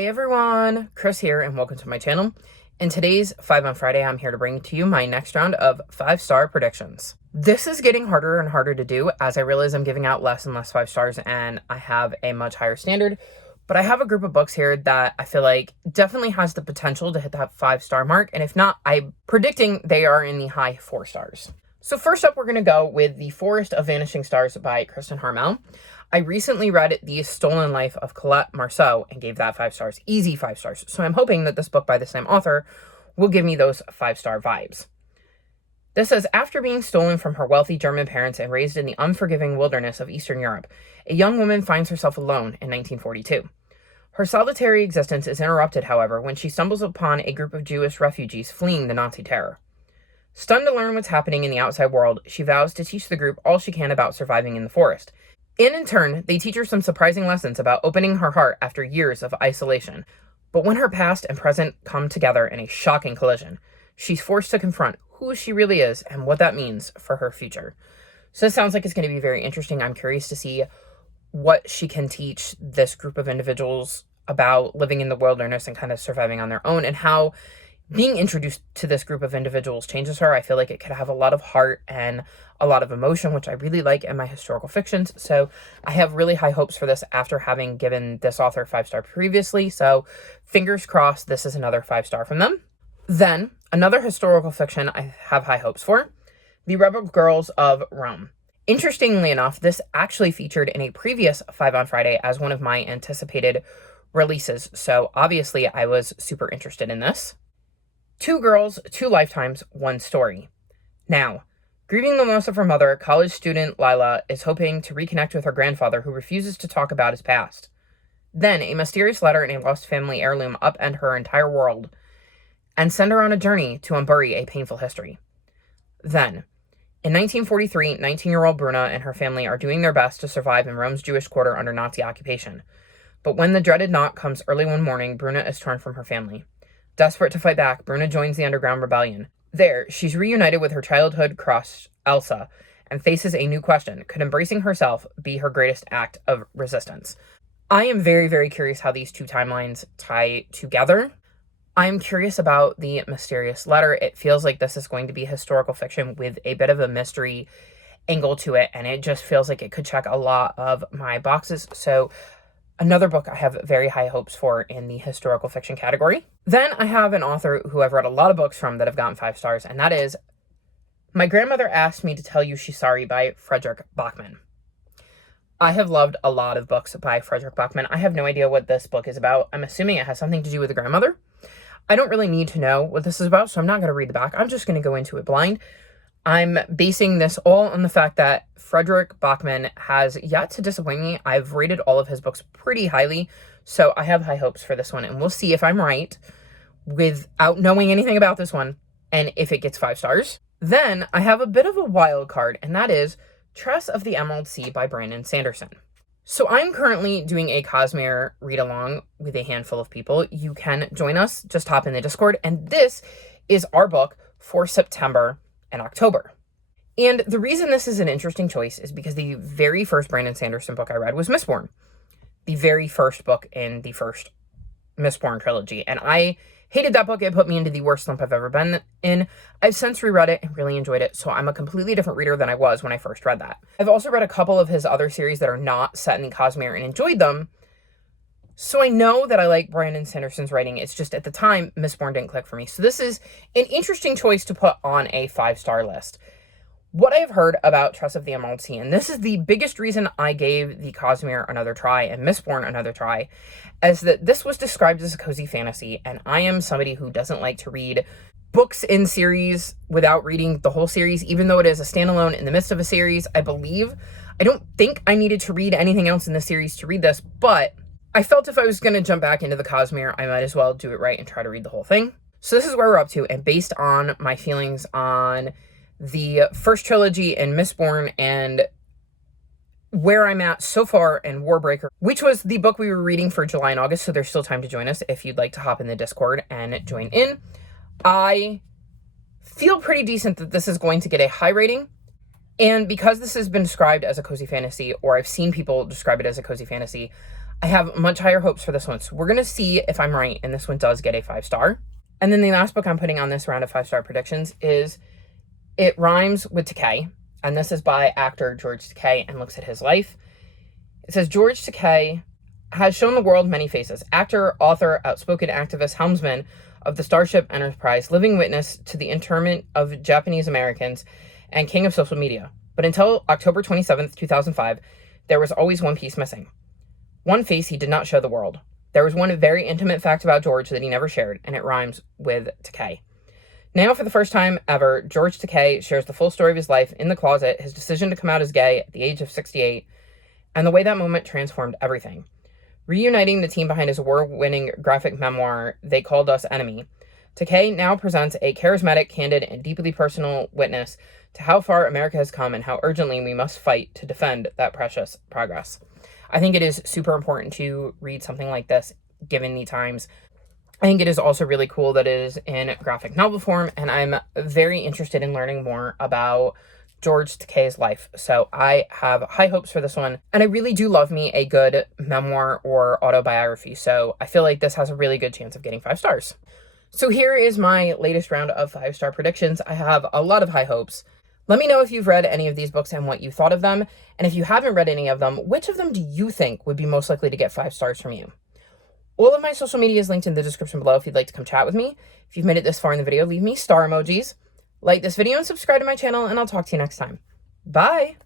Hey everyone, Chris here and welcome to my channel. In today's 5 on Friday, I'm here to bring to you my next round of 5-star predictions. This is getting harder and harder to do as I realize I'm giving out less and less 5 stars and I have a much higher standard. But I have a group of books here that I feel like definitely has the potential to hit that 5-star mark. And if not, I'm predicting they are in the high 4 stars. So first up, we're going to go with The Forest of Vanishing Stars by Kristin Harmel. I recently read The Stolen Life of Colette Marceau and gave that 5 stars, easy 5 stars. So I'm hoping that this book by the same author will give me those 5-star vibes. This says, after being stolen from her wealthy German parents and raised in the unforgiving wilderness of Eastern Europe, a young woman finds herself alone in 1942. Her solitary existence is interrupted, however, when she stumbles upon a group of Jewish refugees fleeing the Nazi terror. Stunned to learn what's happening in the outside world, she vows to teach the group all she can about surviving in the forest. And in turn, they teach her some surprising lessons about opening her heart after years of isolation. But when her past and present come together in a shocking collision, she's forced to confront who she really is and what that means for her future. So this sounds like it's going to be very interesting. I'm curious to see what she can teach this group of individuals about living in the wilderness and kind of surviving on their own, and how being introduced to this group of individuals changes her. I feel like it could have a lot of heart and a lot of emotion, which I really like in my historical fictions. So I have really high hopes for this after having given this author 5-star previously. So fingers crossed this is another 5-star from them. Then another historical fiction I have high hopes for, The Rebel Girls of Rome. Interestingly enough, this actually featured in a previous 5 on Friday as one of my anticipated releases. So obviously I was super interested in this. 2 girls, 2 lifetimes, 1 story. Now, grieving the loss of her mother, college student Lila is hoping to reconnect with her grandfather, who refuses to talk about his past. Then, a mysterious letter and a lost family heirloom upend her entire world and send her on a journey to unbury a painful history. Then, in 1943, 19-year-old Bruna and her family are doing their best to survive in Rome's Jewish quarter under Nazi occupation. But when the dreaded knock comes early one morning, Bruna is torn from her family. Desperate to fight back, Bruna joins the underground rebellion. There, she's reunited with her childhood crush, Elsa, and faces a new question. Could embracing herself be her greatest act of resistance? I am very, very curious how these 2 timelines tie together. I'm curious about the mysterious letter. It feels like this is going to be historical fiction with a bit of a mystery angle to it, and it just feels like it could check a lot of my boxes. So another book I have very high hopes for in the historical fiction category. Then I have an author who I've read a lot of books from that have gotten 5 stars, and that is My Grandmother Asked Me to Tell You She's Sorry by Fredrik Backman. I have loved a lot of books by Fredrik Backman. I have no idea what this book is about. I'm assuming it has something to do with a grandmother. I don't really need to know what this is about, so I'm not going to read the back. I'm just going to go into it blind. I'm basing this all on the fact that Fredrik Backman has yet to disappoint me. I've rated all of his books pretty highly, so I have high hopes for this one, and we'll see if I'm right without knowing anything about this one, and if it gets 5 stars. Then I have a bit of a wild card, and that is Tress of the Emerald Sea by Brandon Sanderson. So I'm currently doing a Cosmere read-along with a handful of people. You can join us, just hop in the Discord, and this is our book for September and October. And the reason this is an interesting choice is because the very first Brandon Sanderson book I read was Mistborn. The very first book in the first Mistborn trilogy. And I hated that book. It put me into the worst slump I've ever been in. I've since reread it and really enjoyed it. So I'm a completely different reader than I was when I first read that. I've also read a couple of his other series that are not set in the Cosmere and enjoyed them. So I know that I like Brandon Sanderson's writing. It's just at the time, Mistborn didn't click for me. So this is an interesting choice to put on a 5-star list. What I have heard about Tress of the Emerald Sea, and this is the biggest reason I gave the Cosmere another try and Mistborn another try, is that this was described as a cozy fantasy, and I am somebody who doesn't like to read books in series without reading the whole series, even though it is a standalone in the midst of a series. I don't think I needed to read anything else in the series to read this, but I felt if I was going to jump back into the Cosmere, I might as well do it right and try to read the whole thing. So this is where we're up to, and based on my feelings on the first trilogy and Mistborn and where I'm at so far in Warbreaker, which was the book we were reading for July and August, so there's still time to join us if you'd like to hop in the Discord and join in. I feel pretty decent that this is going to get a high rating, and because this has been described as a cozy fantasy, or I've seen people describe it as a cozy fantasy, I have much higher hopes for this one. So we're going to see if I'm right and this one does get a 5-star. And then the last book I'm putting on this round of 5-star predictions is It Rhymes with Takei. And this is by actor George Takei and looks at his life. It says, George Takei has shown the world many faces. Actor, author, outspoken activist, helmsman of the Starship Enterprise, living witness to the internment of Japanese Americans, and king of social media. But until October 27th, 2005, there was always one piece missing. One face he did not show the world. There was one very intimate fact about George that he never shared, and it rhymes with Takei. Now, for the first time ever, George Takei shares the full story of his life in the closet, his decision to come out as gay at the age of 68, and the way that moment transformed everything. Reuniting the team behind his award-winning graphic memoir, They Called Us Enemy, Takei now presents a charismatic, candid, and deeply personal witness to how far America has come and how urgently we must fight to defend that precious progress. I think it is super important to read something like this, given the times. I think it is also really cool that it is in graphic novel form, and I'm very interested in learning more about George Takei's life. So I have high hopes for this one, and I really do love me a good memoir or autobiography, so I feel like this has a really good chance of getting 5 stars. So here is my latest round of 5-star predictions. I have a lot of high hopes. Let me know if you've read any of these books and what you thought of them, and if you haven't read any of them, which of them do you think would be most likely to get 5 stars from you? All of my social media is linked in the description below if you'd like to come chat with me. If you've made it this far in the video, leave me star emojis. Like this video and subscribe to my channel, and I'll talk to you next time. Bye!